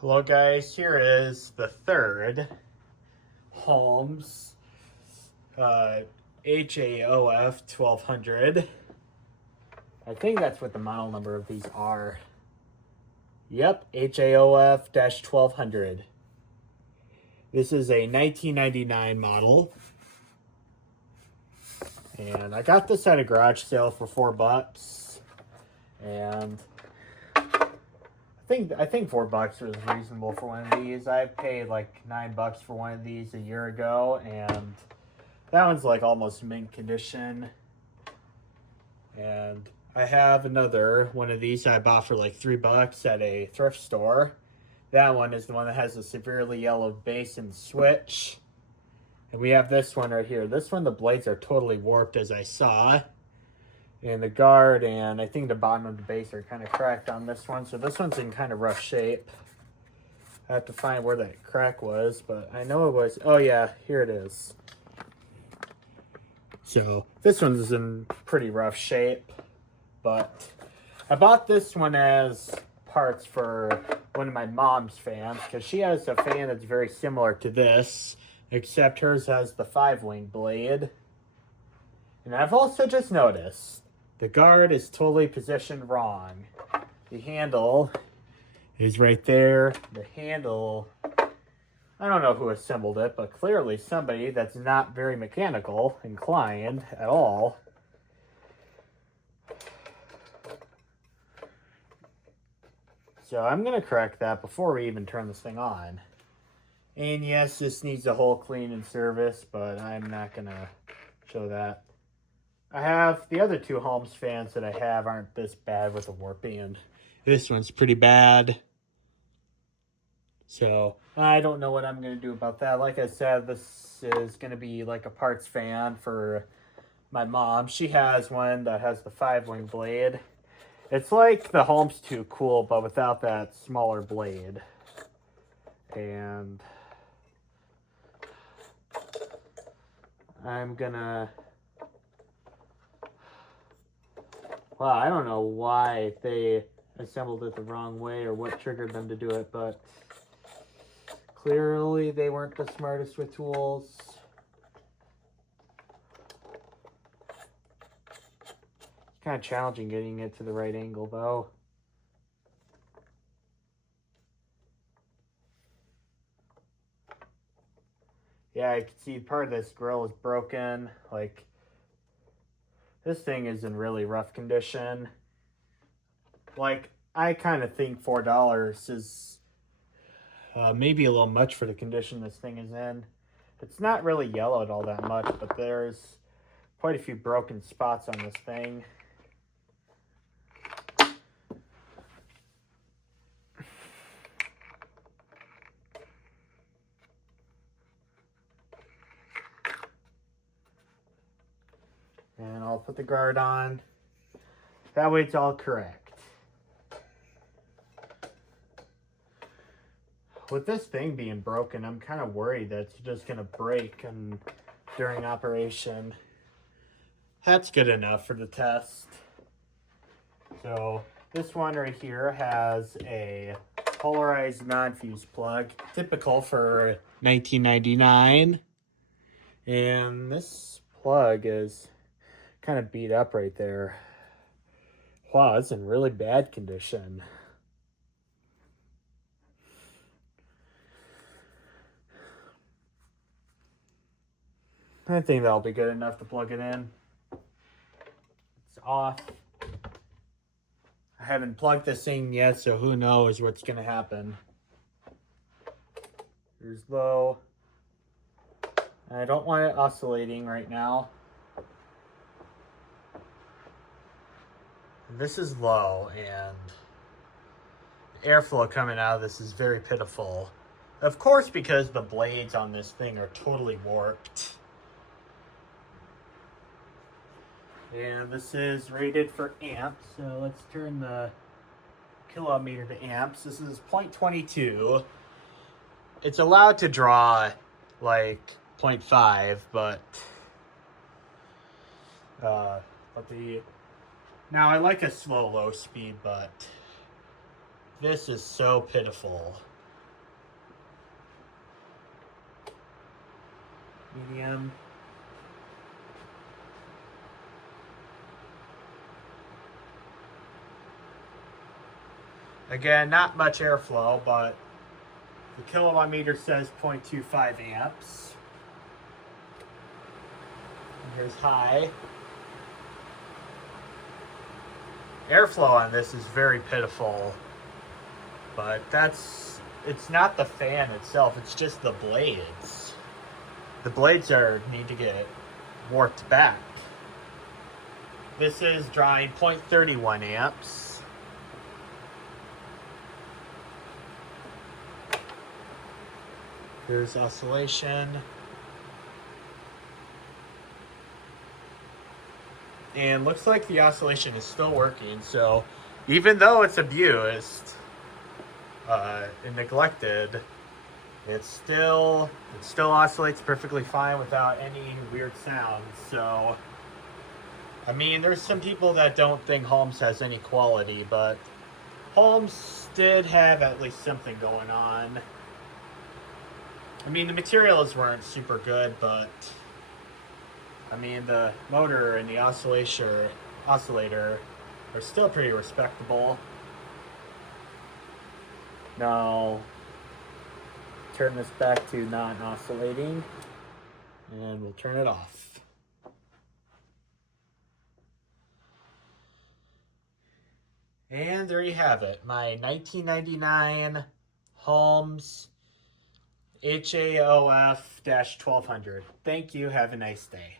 Hello guys, here is the third Holmes HAOF1200. I think that's what the model number of these are. Yep, HAOF-1200. This is a 1999 model. And I got this at a garage sale for $4. And I think $4 was reasonable for one of these. I paid like $9 for one of these a year ago, and that one's like almost mint condition. And I have another one of these I bought for like $3 at a thrift store. That one is the one that has a severely yellowed base and switch. And we have this one right here. This one, the blades are totally warped, as I saw. And the guard and I think the bottom of the base are kind of cracked on this one. So this one's in kind of rough shape. I have to find where that crack was, but I know it was, oh yeah, here it is. So this one's in pretty rough shape, but I bought this one as parts for one of my mom's fans, because she has a fan that's very similar to this, except hers has the 5-wing blade. And I've also just noticed the guard is totally positioned wrong. The handle is right there. The handle, I don't know who assembled it, but clearly somebody that's not very mechanical inclined at all. So I'm going to correct that before we even turn this thing on. And yes, this needs a whole clean and service, but I'm not going to show that. I have the other two Holmes fans that I have aren't this bad with the warping, and this one's pretty bad. So I don't know what I'm going to do about that. Like I said, this is going to be like a parts fan for my mom. She has one that has the 5-wing blade. It's like the Holmes 2 Cool, but without that smaller blade. And I'm gonna... Well, I don't know why they assembled it the wrong way or what triggered them to do it, but clearly they weren't the smartest with tools. It's kind of challenging getting it to the right angle, though. Yeah, I can see part of this grill is broken. Like, this thing is in really rough condition. Like, I kind of think $4 is maybe a little much for the condition this thing is in. It's not really yellowed all that much, but there's quite a few broken spots on this thing. And I'll put the guard on. That way it's all correct. With this thing being broken, I'm kind of worried that it's just going to break during operation. That's good enough for the test. So this one right here has a polarized non-fuse plug, typical for 1999. And this plug is kind of beat up right there. Wow, it's in really bad condition. I think that'll be good enough to plug it in. It's off. I haven't plugged this thing yet, so who knows what's going to happen. Here's low. I don't want it oscillating right now. This is low, and the airflow coming out of this is very pitiful. Of course, because the blades on this thing are totally warped. And this is rated for amps, so let's turn the kilometer to amps. This is 0.22. It's allowed to draw like 0.5, but now I like a slow low speed, but this is so pitiful. medium. Again, not much airflow, but the kilowatt meter says 0.25 amps. And here's high. Airflow on this is very pitiful, but it's not the fan itself, it's just the blades. The blades need to get warped back. This is drawing 0.31 amps. Here's oscillation. And looks like the oscillation is still working, so even though it's abused and neglected, it still oscillates perfectly fine without any weird sounds. So, I mean, there's some people that don't think Holmes has any quality, but Holmes did have at least something going on. I mean, the materials weren't super good, but I mean, the motor and the oscillator are still pretty respectable. Now, turn this back to non-oscillating, and we'll turn it off. And there you have it, my 1999 Holmes HAOF-1200. Thank you, have a nice day.